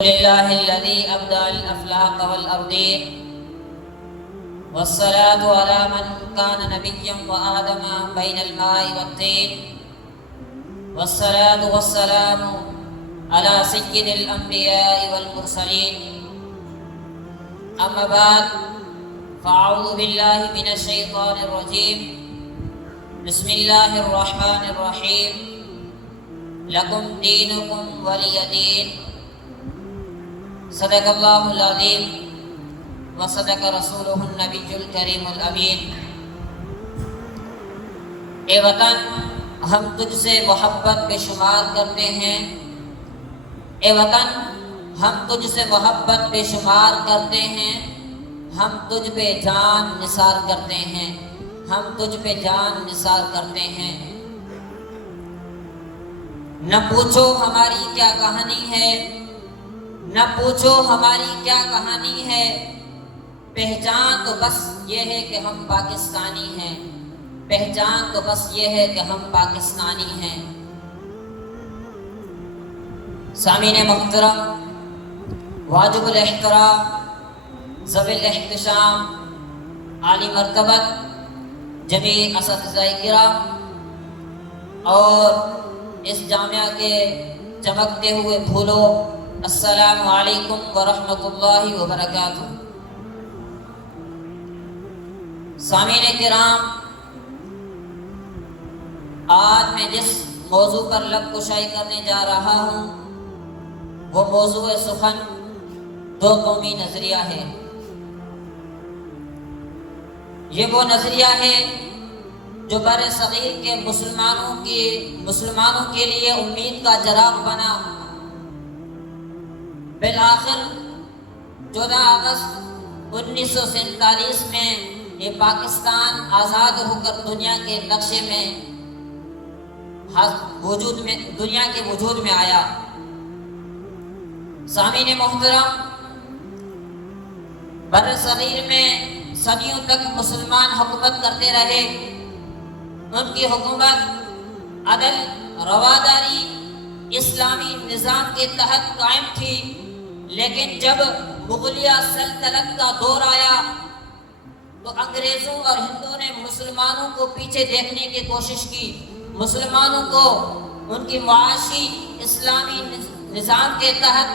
لله الذي أبدع الأفلاق والأرضين والصلاة على من كان نبيا وآدم بين الماء والطين والصلاة والسلام على سيد الأنبياء والمرسلين أما بعد فأعوذ بالله من الشيطان الرجيم بسم الله الرحمن الرحيم لكم دينكم ولي دين صدق اللہ العظیم وصدق رسولہ النبی الکریم الامین۔ اے وطن، ہم تجھ سے محبت بے شمار کرتے ہیں۔ اے وطن، ہم تجھ سے محبت بے شمار کرتے ہیں۔ ہم تجھ پہ جان نثار کرتے ہیں۔ ہم تجھ پہ جان نثار کرتے ہیں۔ نہ پوچھو ہماری کیا کہانی ہے، نہ پوچھو ہماری کیا کہانی ہے، پہچان تو بس یہ ہے کہ ہم پاکستانی ہیں، پہچان تو بس یہ ہے کہ ہم پاکستانی ہیں۔ سامعین محترم، واجب الاحترام، ذوی الاحتشام، عالی مرتبت جمیع اساتذہ کرام اور اس جامعہ کے چمکتے ہوئے پھولوں، السلام علیکم ورحمۃ اللہ وبرکاتہ۔ سامعین کرام، آج میں جس موضوع پر لب کشائی کرنے جا رہا ہوں وہ موضوع سخن دو قومی نظریہ ہے۔ یہ وہ نظریہ ہے جو بر صغیر کے مسلمانوں کے لیے امید کا چراغ بنا۔ بالآخر 14 اگست 1947 میں یہ پاکستان آزاد ہو کر دنیا کے نقشے میں دنیا کے وجود میں آیا۔ سامعین محترم، بر صغیر میں صدیوں تک مسلمان حکومت کرتے رہے۔ ان کی حکومت عدل، رواداری، اسلامی نظام کے تحت قائم تھی، لیکن جب مغلیہ سلطنت کا دور آیا تو انگریزوں اور ہندوؤں نے مسلمانوں کو پیچھے دیکھنے کی کوشش کی۔ مسلمانوں کو ان کی معاشی اسلامی نظام کے تحت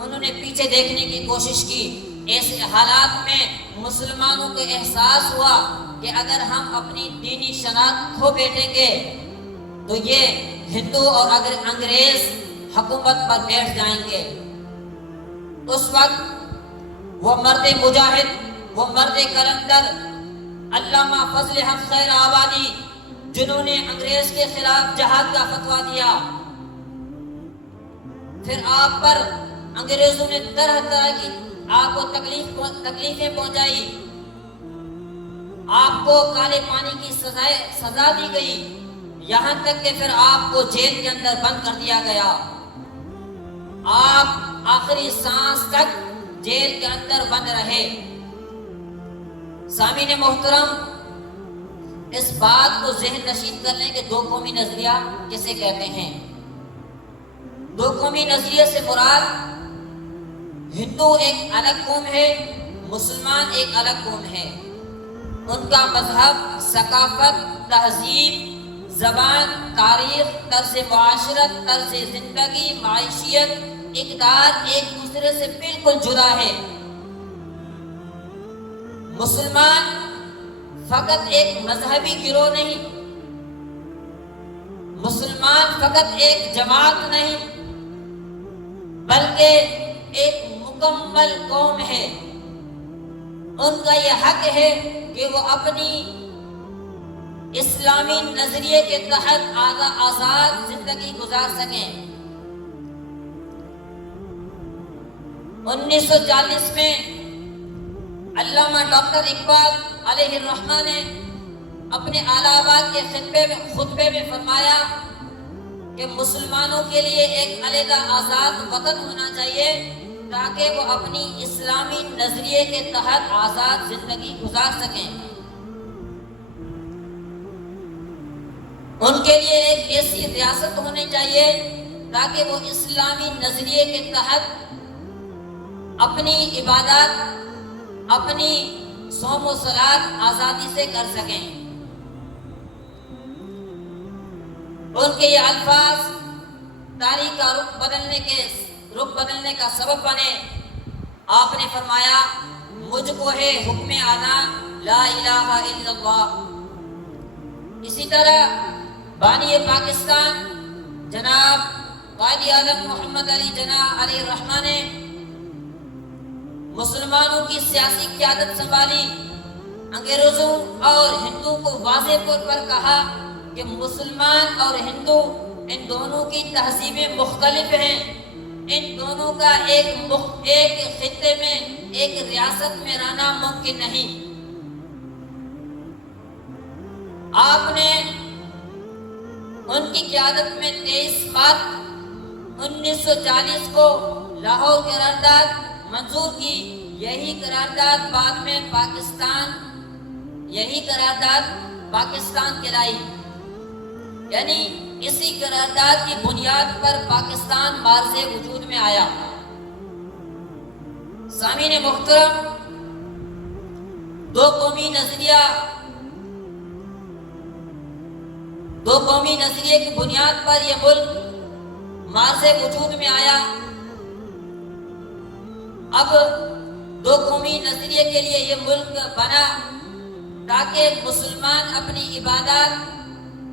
انہوں نے پیچھے دیکھنے کی کوشش کی۔ ایسے حالات میں مسلمانوں کو احساس ہوا کہ اگر ہم اپنی دینی شناخت کھو بیٹھیں گے تو یہ ہندو اور انگریز حکومت پر بیٹھ جائیں گے۔ اس وقت وہ مرد مجاہد، وہ مرد کلندر علامہ فضل حق خیر آبادی، جنہوں نے انگریز کے خلاف جہاد کا فتویٰ دیا، پھر آپ پر انگریزوں نے طرح طرح کی آپ کو تکلیفیں پہنچائی، آپ کو کالے پانی کی سزا دی گئی، یہاں تک کہ پھر آپ کو جیل کے اندر بند کر دیا گیا۔ آپ آخری سانس تک جیل کے اندر بند رہے۔ سامعین محترم، اس بات کو ذہن نشین کر لیں کہ دو قومی نظریہ کسے کہتے ہیں۔ دو قومی نظریے سے مراد ہندو ایک الگ قوم ہے، مسلمان ایک الگ قوم ہے۔ ان کا مذہب، ثقافت، تہذیب، زبان، تاریخ، طرز معاشرت، طرز زندگی، معیشیت، اقدار ایک دوسرے سے بالکل جدا ہے۔ مسلمان فقط ایک مذہبی گروہ نہیں، مسلمان فقط ایک جماعت نہیں، بلکہ ایک مکمل قوم ہے۔ ان کا یہ حق ہے کہ وہ اپنی اسلامی نظریے کے تحت آزاد زندگی گزار سکیں۔ 1940 میں علامہ ڈاکٹر اقبال علیہ الرحمہ نے اپنے الہ آباد کے خطبے میں فرمایا کہ مسلمانوں کے لیے ایک علیحدہ آزاد وطن ہونا چاہیے تاکہ وہ اپنی اسلامی نظریے کے تحت آزاد زندگی گزار سکیں۔ ان کے لیے ایک ایسی ریاست ہونی چاہیے تاکہ وہ اسلامی نظریے کے تحت اپنی عبادات، اپنی صوم و صلات آزادی سے کر سکیں۔ ان کے یہ الفاظ تاریخ کا رخ بدلنے کا سبب بنے۔ آپ نے فرمایا مجھ کو ہے حکم اعلیٰ لا الہ الا اللہ۔ اسی طرح بانی پاکستان جناب قائد اعظم محمد علی جناح علیہ الرحمہ نے مسلمانوں کی سیاسی قیادت سنبھالی۔ انگریزوں اور ہندو کو واضح طور پر کہا کہ مسلمان اور ہندو ان دونوں کی تہذیبیں مختلف ہیں، ان دونوں کا ایک خطے میں ایک ریاست میں رہنا ممکن نہیں۔ آپ نے ان کی قیادت میں 23 مارچ 1940 کو لاہور قرارداد منظور کی۔ یہی قرارداد بعد میں پاکستان کہلائی، یعنی اسی قرارداد کی بنیاد پر پاکستان معرض وجود میں آیا۔ سامعین محترم، دو قومی نظریے کی بنیاد پر یہ ملک معرض وجود میں آیا۔ اب دو قومی نظریے کے لیے یہ ملک بنا تاکہ مسلمان اپنی عبادات،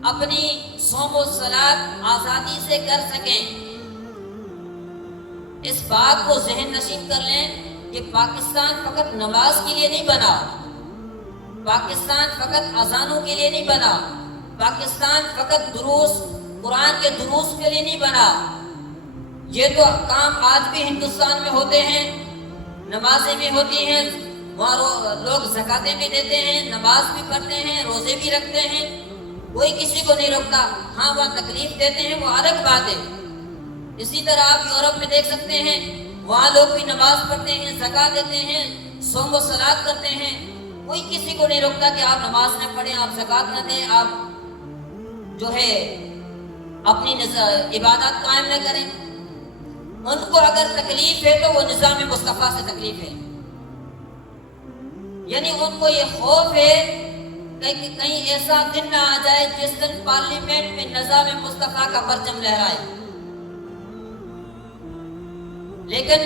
اپنی صوم و صلات آزادی سے کر سکیں۔ اس بات کو ذہن نشین کر لیں کہ پاکستان فقط نماز کے لیے نہیں بنا، پاکستان فقط اذانوں کے لیے نہیں بنا، پاکستان فقط قرآن کے دروس کے لیے نہیں بنا۔ یہ تو کام آج بھی ہندوستان میں ہوتے ہیں، نمازیں بھی ہوتی ہیں، وہاں لوگ زکاتیں بھی دیتے ہیں، نماز بھی پڑھتے ہیں، روزے بھی رکھتے ہیں، کوئی کسی کو نہیں روکتا۔ ہاں وہاں تکلیف دیتے ہیں، وہ الگ بات ہے۔ اسی طرح آپ یورپ میں دیکھ سکتے ہیں، وہاں لوگ بھی نماز پڑھتے ہیں، زکات دیتے ہیں، صوم و صلات کرتے ہیں، کوئی کسی کو نہیں روکتا کہ آپ نماز نہ پڑھیں، آپ زکات نہ دیں، آپ جو ہے اپنی عبادات قائم نہ کریں۔ ان کو اگر تکلیف ہے تو وہ نظام مصطفیٰ سے تکلیف ہے، یعنی ان کو یہ خوف ہے کہ کہیں ایسا دن نہ آ جائے جس دن پارلیمنٹ میں نظام مصطفیٰ کا پرچم لہرائے۔ لیکن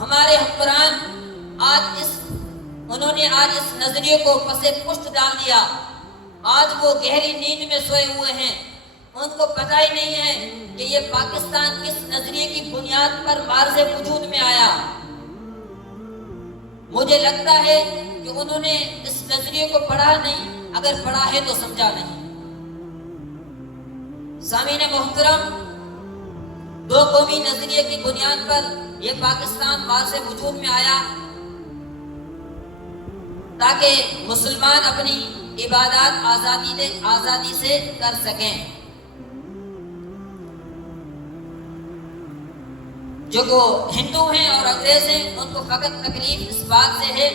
ہمارے حکمران انہوں نے آج اس نظریے کو پس پشت ڈال دیا۔ آج وہ گہری نیند میں سوئے ہوئے ہیں، ان کو پتہ ہی نہیں ہے کہ یہ پاکستان کس نظریے کی بنیاد پر معرض وجود میں آیا۔ مجھے لگتا ہے کہ انہوں نے اس نظریے کو پڑھا نہیں، اگر پڑھا ہے تو سمجھا نہیں۔ سامعین محترم، دو قومی نظریے کی بنیاد پر یہ پاکستان معرض وجود میں آیا تاکہ مسلمان اپنی عبادات آزادی سے کر سکیں۔ جو ہندو ہیں اور انگریز ہیں، ان کو فقط تکلیف اس بات سے ہے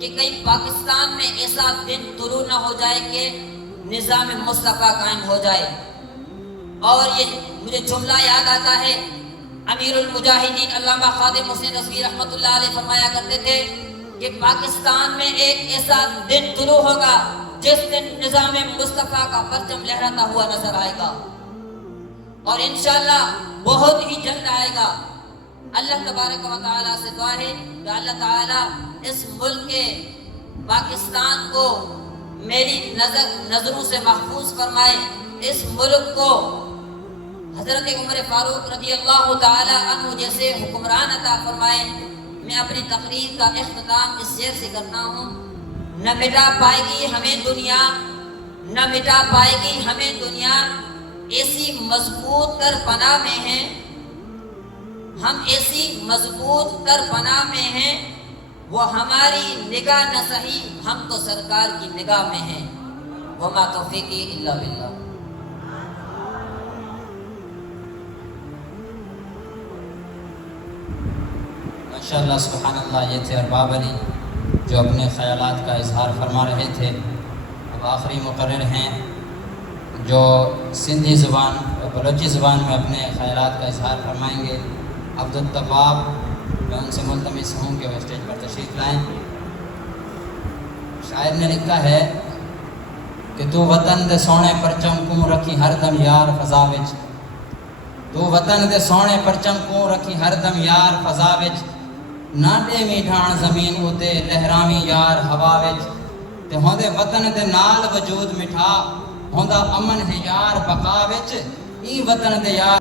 کہ کہیں پاکستان میں ایسا دن طلوع نہ ہو جائے کہ نظام مصطفیٰ قائم ہو جائے۔ اور یہ مجھے جملہ یاد آتا ہے، امیر المجاہدین علامہ خادم حسین رضوی رحمۃ اللہ علیہ فرمایا کرتے تھے کہ پاکستان میں ایک ایسا دن طلوع ہوگا جس دن نظام مصطفیٰ کا پرچم لہراتا ہوا نظر آئے گا، اور انشاءاللہ بہت ہی جلد آئے گا۔ اللہ تبارک و تعالیٰ سے دعا ہے کہ اللہ تعالیٰ اس ملک کے پاکستان کو میری نظروں سے محفوظ فرمائے، اس ملک کو حضرت عمر فاروق رضی اللہ تعالیٰ عنہ جیسے حکمران عطا فرمائے۔ میں اپنی تقریر کا اختتام اس شعر سے کرتا ہوں: نہ مٹا پائے گی ہمیں دنیا، ایسی مضبوط تر پناہ میں ہیں ہم، ایسی مضبوط تر پناہ میں ہیں، وہ ہماری نگاہ نہ سہی، ہم تو سرکار کی نگاہ میں ہیں۔ وما توفیقی الا باللہ۔ ماشاءاللہ سبحان اللہ، یہ تھے ارباب علی جو اپنے خیالات کا اظہار فرما رہے تھے۔ اب آخری مقرر ہیں جو سندھی زبان اور بلوچی زبان میں اپنے خیالات کا اظہار فرمائیں گے، عبدالتواب میں ان سے ملتمس ہوں کہ وہ اسٹیج پر تشریف لائیں۔ شاعر نے لکھا ہے کہ تو وطن دے سونے پرچم کوں رکھی ہر دم یار فضا وچ، تو وطن دے سونے پرچم کوں رکھی ہر دم یار فضا وچ، نہ دے میٹھان زمین اتے لہراویں یار ہوا وچ، تے ہوندے وطن دے نال وجود مٹھا ہوندا امن ہے یار بقا وچ، ای وطن دے یار